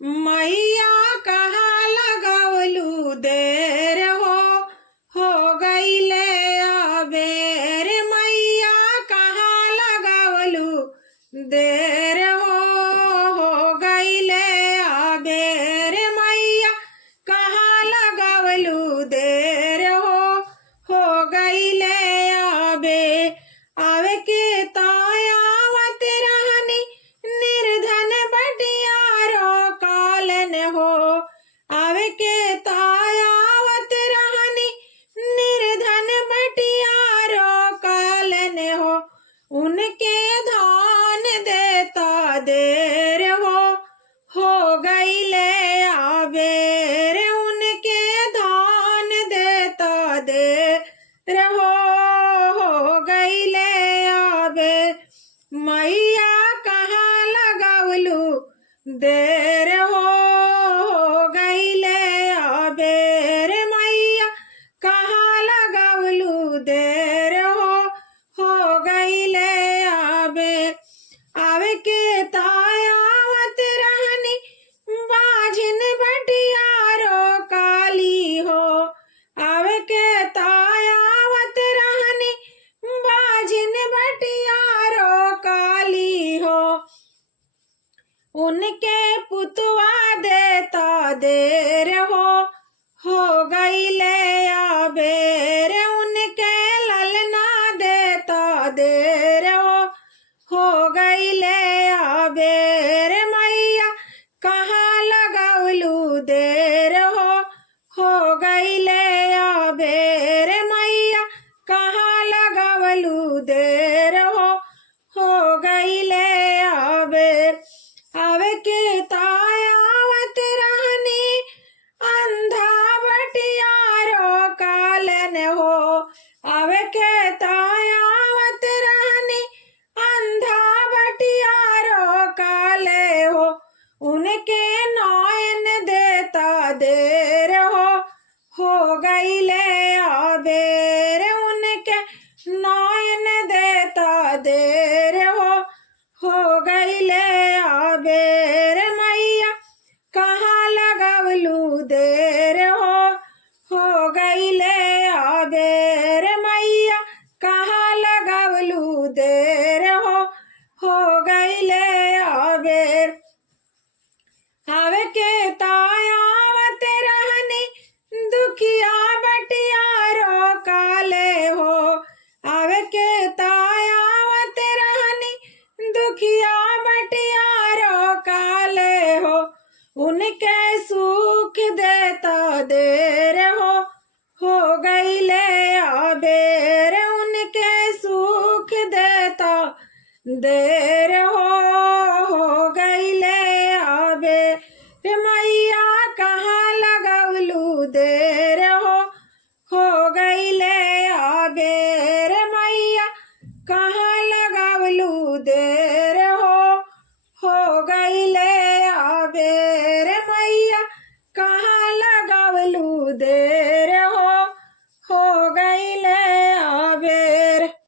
मैया कहाँ लगावलू देर हो गईले अबेर। मैया कहाँ लगावलू देर हो गईले अबेर। मैया कहाँ लगावलू देर हो गईले अबे। आवे के तायावत रहनी निर्धन बटियारो कालन हो। आवे के तायावत रहनी निर्धन बटियारो कालन हो। उनके धान देता देर हो गईले अबेर। उनके धान देता देर हो गईले अबेर। मैया कहाँ लगावलू देर हो गईले अबेर। मैया कहाँ लगावलू देर हो गईले अबेर। आवे के तायावत रहनी बाझिन बटियारो काली हो। आवे के तायावत रहनी बाझिन बटियारो काली हो। उनके पुतवा देता देर हो गईले अबेर। उनके ललना देता देर हो गईले अबेर। मैया कहाँ लगावलू देर हो गईले अबेर। मैया कहाँ लगावलू देर हो गईले अबेर। आवे के तायावत रहनी अंधा बटियारो कालन हो। आवे के तायावत रहनी अंधा बटियारो काले हो। उनके नयन देता देर हो गईले अबेर। उनके नयन देता देर हो गईले अबेर। मैया कहाँ लगावलू देर हो गईले अबेर। मैया कहाँ लगावलू देर हो गईले अबेर। आवे के तायावत रहनी दुखिया बटियारो काले हो। आवे के तायावत रहनी दुखिया बटियारो काले हो। उनके सुख देता देर हो गईले अबेर। उनके सुख देता देर हो गईले अबेर। मैया कहाँ लगावलू देर हो गई।